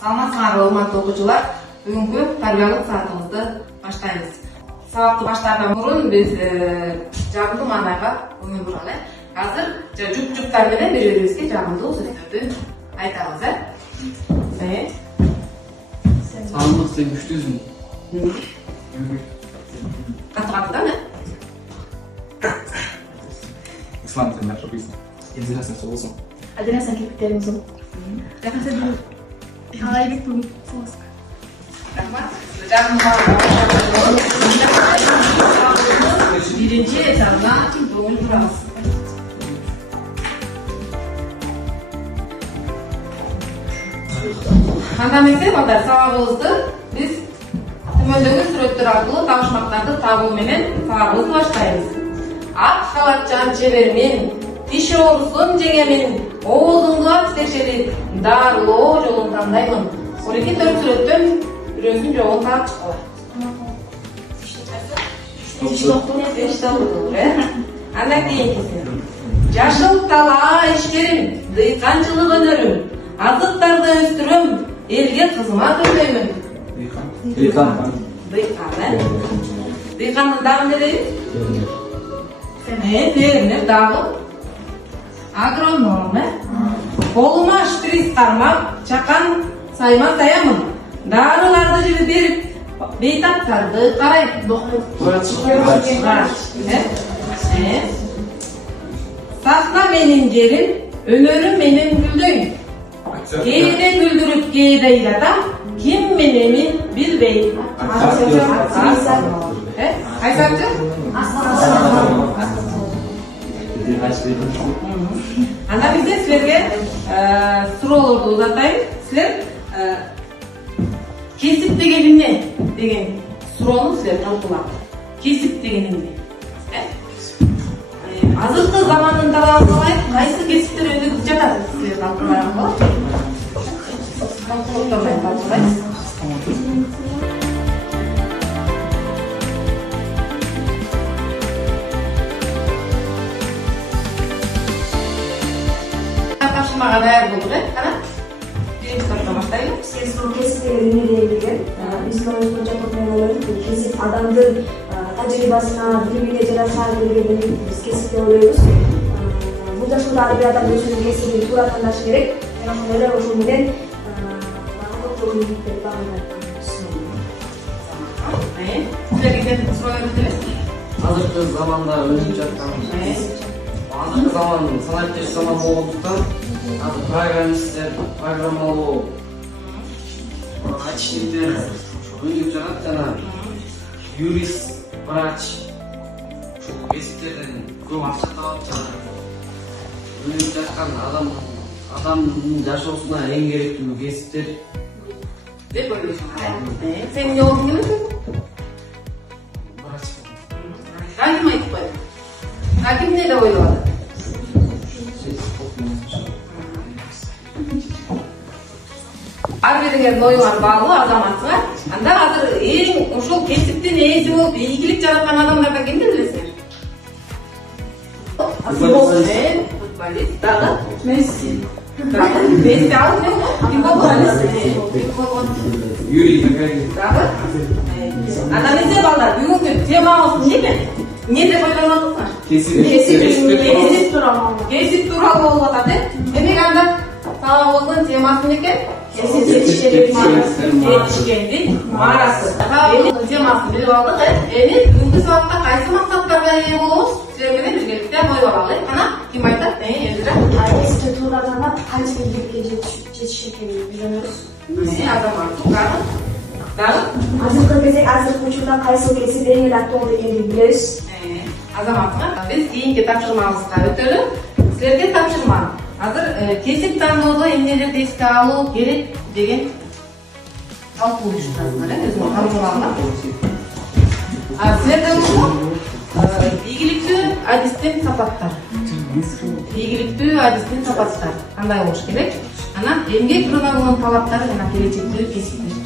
Саламатсыңарбы урматтуу окуучулар, бүгүнкү тарбиялык саатыбызды баштайбыз. Сабакты баштаардан мурун биз жагымдуу маанайга көңүл буралы. Азыр жуп-жуптар менен бири-бирибизге жагымдуу сөздөрдү айтабыз, Сандык сен күчтүүсүң. Каты-катыдан, Ислам сен жакшы окуйсуң. Элдинасың солосуң. Адинасың кепиктериң узун. Жакын сен калайбек бүгүн солосуң. Рахмат. Жагымдуу биринчи этабына көңүл бурабыз. Анда мектеп балдар сабагыбызды биз төмөндөгү сүрөттөр аркылуу табышмактарды табуу менен сабагыбызды баштайбыз. Ак халатчан чебермен, тиш оорусун жеңемин, оозумду ач текшерип, дарылоо жолун тандаймын. 12-4 сүрөттөн бирөөсүнүн жолун таап чыккыла. Андан кийинкиси. Жашыл талаа иштерим, дыйканчылык өнөрүм, азыктарды өстүрөм, элге кызмат өтөймүн. Дыйкан. Дыйкандын дагы эмне дейбиз? Фермер дагы. Агроном, Колума шприц кармак, чакан сайма таямын. Дарыларды жиби берип, бейтаптарды карайм. Сахна менин жерим, өнөрүм менин гүлдөйм. Кээде күлдүрүп, кээде ыйратам, ким менени билбейм. Айтсачы? Анда бизде силерге суроолорду узатайын. Силер кесип деген эмне деген суроону силер талкуулаңыз. Кесип деген эмне? Азыркы замандын талабын алайык, кайсы кесиптер өнүгүп жатат силер талкуулайсызбы? Талкуулайсыз. Тапшырмага даяр болдук, кана? Биринчи топтон баштайлы. Сиз кесип деген эмне деген? Биз боюнча кесип адамдын тажрыйбасына, билимине жараша келген биз кесип деп ойлойбуз. Бул жашында ар бир адам өзүнүн кесибин туура тандашы керек. Мен ошондой эле ошол менен Силерге кетип суроо бердилер. Азыркы заманда өнүгүп жаткан. Азыркы заман санаттеш заман болгондуктан азыр программисттер, программалоо, айтишниктер өнүгүп жатат жана юрист, врач, кесиптерден көп акча табат жана өнүгүп жаткан адамдын жашоосуна эң керектүү кесиптер деп ойлойсуң. Сен эмне болдуң эле? врач. Ким айтып койду? Ким эмне деп ойлоп атат? Ар бириңердин оюңар баалуу азаматсыңар. Анда азыр эң ушул кесиптин ээси болуп ийгилик жараткан адамдардан кимди билесиңер? Футболист, дагы? Месси. Месси ал ким болгон? Юрий Гагарин. Дагы? Анда эмне балдар, бүгүнкү темабыз эмне экен? Эмне деп ойлонуп атасыңар? Кесип тууралуу болуп атат, Демек анда сабагыбыздын темасы эмне экен? Жетишкендик маарасы. Темасын билип алдык, эми бүгүнкү сабакта кайсы максаттарга ээ болобуз? Силер менен биргеликте коюп алалы. Кана, ким айтат? Элдира. Кесипти туура тандап, канча бийликке жетиш экенин үйрөнөбүз. Азамат, дагы? Азыркы кезде азыркы учурда кайсы кесип эң эле актуалдуу экенин билебиз. Азаматка биз кийинки тапшырмабызга өтөлү. Силерге тапшырма. Азыр кесип тандоодо эмнелерди эске алуу керек деген талкуу уюштурасыздар, өзүңөр талкуулаңдар. Силерде ийгиликтүү адистин сапаттары. Ийгиликтүү адистин сапаттары кандай болуш керек? Анан эмгек рыногунун талаптары жана келечектеги кесиптер.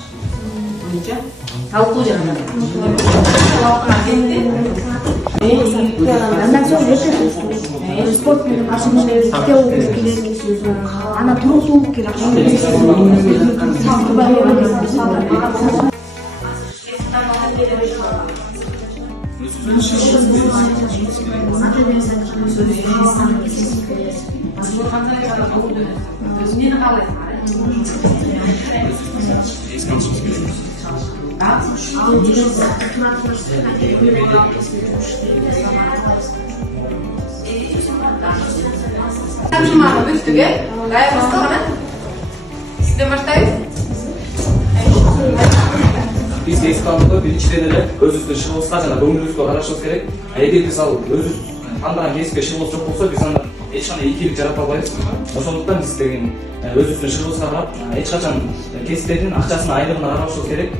менимче. Талкуу жагынан. Андан соң спорт менен ашымышты ана туруусу керек. Tamşımağın üstüge dayanmıştı ona. Sizden başlayın. Биз эске алганда биринчиден эле өзүбүздүн шыбылышка жана көңүлүбүзгө карашыбыз керек. Эгер мисалы өзүбүз тандаган кесипке шыбылыш жок болсо, биз анда эч кандай ийгилик жарата албайбыз. Ошондуктан биз деген өзүбүздүн шыбылышка карап, эч качан кесиптердин акчасын айлыгын карашыбыз керек.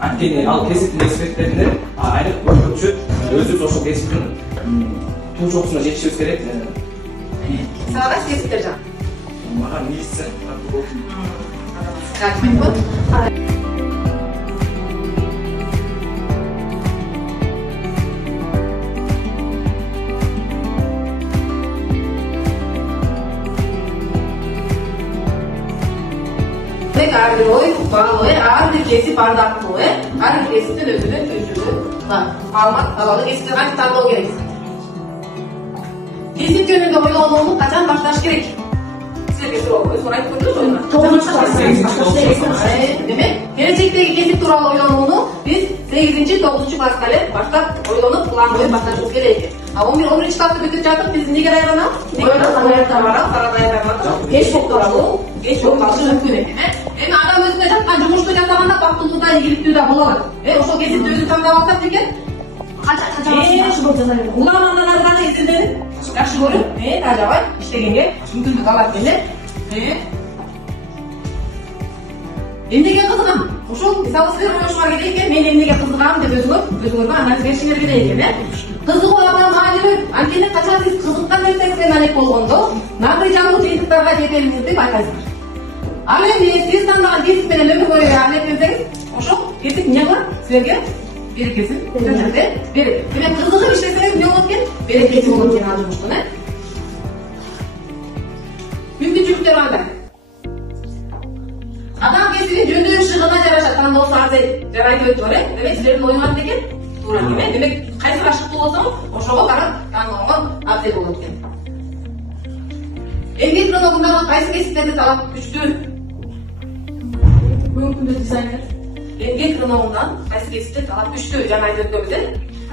Анткени ал кесиптин эксперттерине айлык көп түшөт. Өзүбүз ошол кесиптин туу чокусуна жетишибиз керек. Сага кесиптер жак. Мага милиция болду. Рахмет көп. Ар бир ой, баалуу, ар бир кесип ардактуу, ар бир кесиптин өзүнүн түйшүгү бар. Маалымат алалы кесипти кантип тандоо керек? Кесип жөнүндө ойлонууну качан башташ керек? Силерге суроо айтып көрдүңүзбү? Демек, келечектеги кесип тууралуу ойлонууну биз 8-9 класста эле баштап ойлонуп, план коюп башташыбыз керек. 11-11 класты бүтүп жатып, биз эмнеге даярданабыз? Кеч болуп тууралуу, кеч болуп калышы мүмкүн экен. Эми адам өзүнө жаткан жумушту жасаганда бактылуу да, ийгиликтүү да боло алат. Ошол кесипти өзү тандап алсак экен, канча жакшы болуп жана берет. Уламандан арганы эсенденип, жакшы көрүп, ажабай иштегенге мүмкүндүк алат экен. Эмнеге кызыгам? Ошол мисалы силер ойлошуңар керек экен, мен эмнеге кызыгам деп өзүңөргө анализ беришиңер керек экен. Кызыгуу адам маанилүү. Анткени качан сиз кызыккан нерсеңизге маек болгондо, нагрый жаңылык жыйынтыктарга жетелиңизди байкайсыздар. Ал эми сиз тандаган кесип менен өмүр бою аралап берсеңиз, ошол кесип эмне кылат? Силерге берекесин берет. Демек кызыгып иштесеңиз эмне болот экен? Берекеси болот экен ал жумуштун, мүмкүнчүлүктөр кандай? Адам кесибин жөндөө шыгына жараша тандоосу арзайт. Жарайт өтүп бар, демек силердин оюңар деген туура экен. Демек кайсыга ашыктуу болсоңуз, ошого карап тандооңор абзел болот экен. Эмгек рыногундагы кайсы кесиптерди талап күчтүү? Бүгүнкү күндө дизайнер. Эмгек рыногундан кайсы кесипти талап күчтүү? Жана айтып өткөнбүз,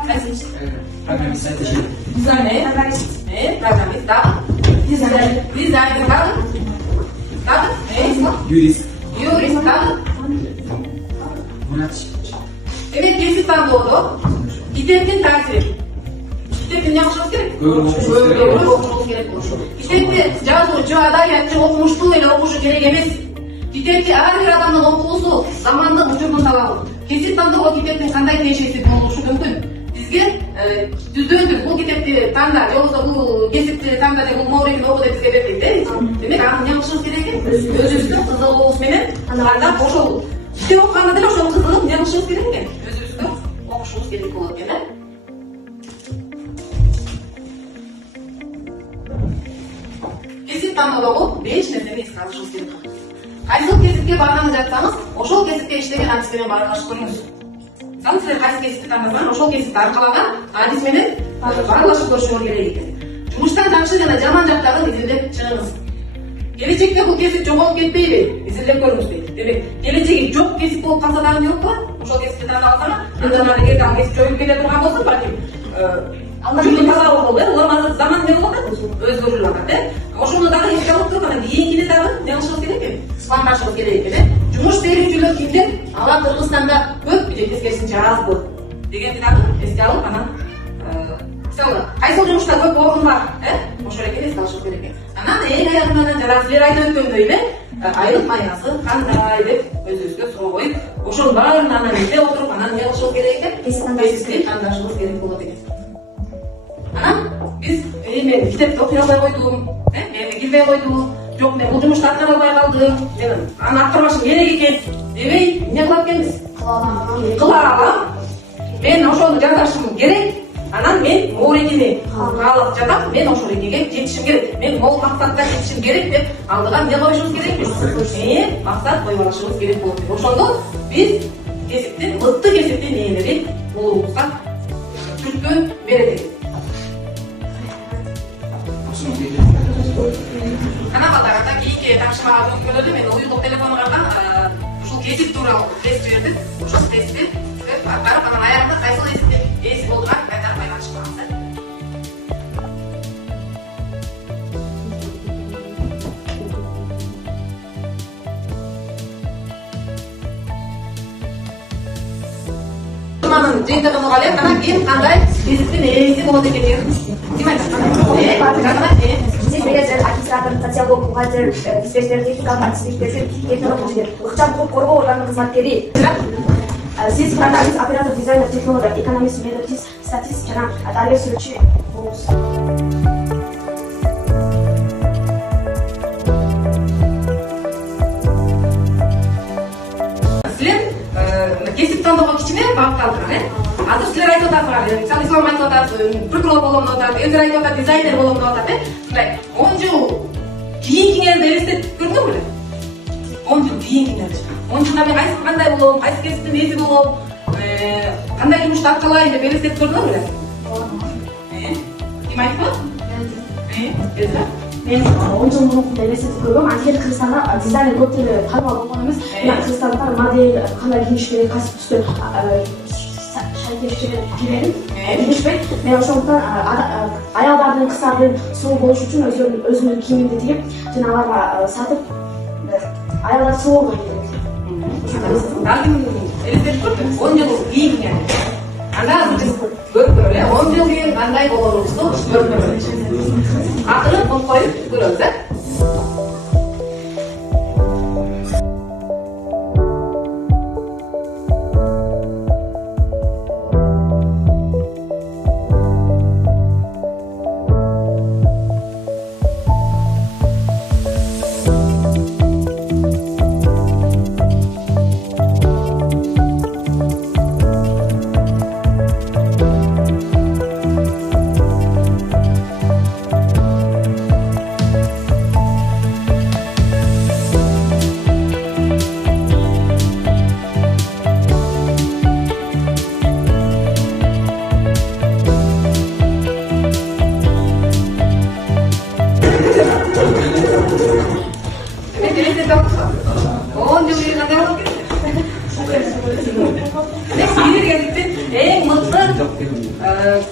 кайсы? Программист, дизайнер, программист, дагы? Дизайнер, дагы? юрист, дагы? Эмек кесип тандоодо китептин таасири. Китепти эмне кылышыбыз керек? Көбүрөөк окушубуз керек болот. Китепти жазуучу, адабиятчы окумуштуу эле окушу керек эмес. Китепти ар бир адамдын окуусу замандын учурунун талабы. Кесип тандоого китептин кандай тиешеси болушу мүмкүн? Бизге түздөн-түз бул китепти танда, же болбосо бул кесипти танда деп бул моорекин окуу деп бизге бербейт, Демек аны эмне кылышыбыз керек экен? Өзүбүздүн кызыгуубуз менен кандап ошол китеп окуганда деле ошол кызыгып эмне кылышыбыз керек экен? Өзүбүздү окушубуз керек болот экен, Кесип тандоодогу 5 нерсени эске алышыбыз керек. Кайсыл кесипке барганы жатсаңыз, ошол кесипте иштеген адис менен баргалашып көрүңүз. Мисалы силер кайсы кесипти тандасаңыз, ошол кесипти аркалаган адис менен баргалашып көрүшүңөр керек экен. Жумуштан жакшы жана жаман жактарын изилдеп чыгыңыз. Келечекте бул кесип жоголуп кетпейби? Изилдеп көрүңүз дейт. Демек, келечеги жок кесип болуп калса дагы эмне болот? Ошол кесипти тандап алсаңыз, андан ары эгерде ал кесип жоюлуп кете турган болсо, балким Жумуш таза болот, улам азыр заман эмне болот? Өзгөрүлүп атат, Ошону дагы эске алып туруп, анан кийинкине дагы эмне кылышыбыз керек экен? Сыпамдашыбыз керек экен, Жумуш берүүчүлөр кимдер? Ала Кыргызстанда көп, же тескерисинче азбы дегенди дагы эске алып, анан мисалы кайсыл жумушта көп орун бар, ошол экен эске алышыбыз керек экен. Анан эң аягынан жана силер айтып өткөндөй эле айлык маясы кандай деп өзүбүзгө суроо коюп, ошонун баарын анализде отуруп, анан эмне кылышыбыз керек экен? Кесипти тандашыбыз керек болот экен. Анан биз мен китепти окуй албай койдум, эми кирбей койдум, жок мен бул жумушту аткара албай калдым, аны аткарбашым керек экен дебей эмне кылат экенбиз? кыла алам. Мен ошону жардашым керек. Анан мен моорекени каалап жатам, мен ошол рекеге жетишим керек. Мен могул максатка жетишим керек деп алдыга эмне коюшубуз керекпиз? Максат коюп алышыбыз керек болот. Ошондо биз кесиптин, мыкты кесиптин ээлери болуубузга түрткү берет. Ana балдарда кийинки тапшырмага өткөнүдө мен уюлдук телефонуңардан ушул кесип тууралуу тест бердим. Ошол тестти аткарып, анан аягында кайсыл кесиптин ээси болдуган кайтарып айланышпаңыздар. Маманын жыйынтыгын угалып, анан кийин кандай кесиптин ээси болот экендигин ким айтат? Менеджер, администратор, социолог, бухгалтер, диспетчер, техникалық артистер, технология, ыкчам құқық қорғау органының қызметкері. Сіз программист, оператор, дизайнер, технолог, экономист, методист, статист, жана дәрігер сүрөтчү болуңуз. Силер кесип тандоого кичине багытталдыңар, азыр силер айтып атасыңар, ислам айтып атат, прокурор болом деп атат, өзү айтып атат, дизайнер болом деп атат. 10 жыл кийинкиңерди элестетип көрдүңөр беле? 10 жыл кийинкиңерди. 10 жылда мен кандай болом, кайсы кесиптин ээси болом, кандай жумушту аткалайын деп элестетип көрдүңөр беле? Ким айтты? Мен 10 жыл мурун элестетип көргөм. Анткени Кыргызстанда дизайнер көп деле тармак болгон эмес. Кыргызстанда модель кандай кийиш керек, кайсы түстө мен ошондуктан аялдардын, кыздардын сулуу болуш үчүн өзүмдүн кийимимди тигип, жана аларга сатып, аялдар сулуу болуш керек. Алдын элестетип көрдүм, 10 жыл кийин. Андан биз көрүп көрөлү, 10 жыл кийин кандай болорубузду көрүп көрөлү. Акырын кол коюп көрөбүз,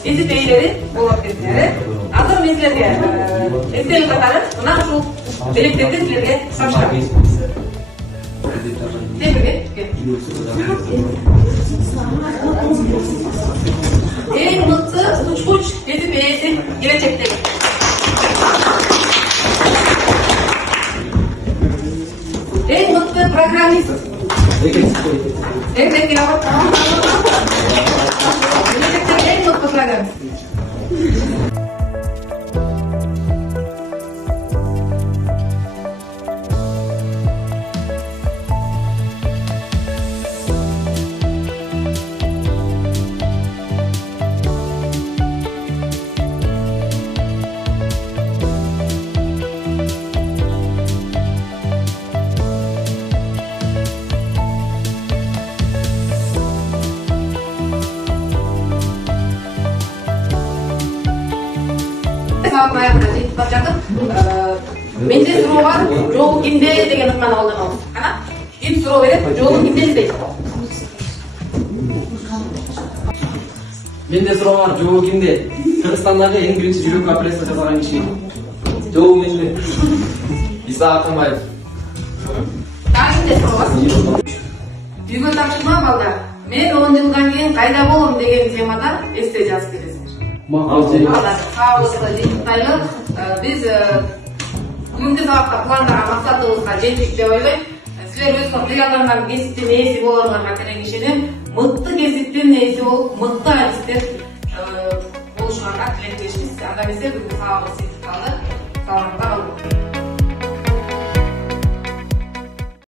кесип ээлери болот десеңер. Азыр мен силерге эстелик катары мына ушул белектерди силерге тапшырам. Эң мыкты учкуч кесип ээси келечектеги. Эң мыкты программист. Менде суроо бар, жолу кимде деген ыкманы колдонобуз. Кана, ким суроо берет, жолу кимде дейт. Менде суроо бар, жолу кимде? Кыргызстандагы эң биринчи жүрөк операция жасаган киши. Жолу менде. Иса Акымбаев. Дагы кимде суроо бар? Бүгүн тапшырма балдар. Мен 10 жылдан кийин кайда болом деген темада эссе жазып бересиңер. Саабызга жыйынтайлы биз бүгүнкү сабакта пландаган максатыбызга жеттик деп ойлойм. Силер өзүңөр кыялган кесиптин ээси болоруңарга терең ишенем. Мыкты кесиптин ээси болуп, мыкты артисттер болушуңарга тилектешпиз. Анда эмесе бүгүнкү сабагыбыз жетип калды. Саламатта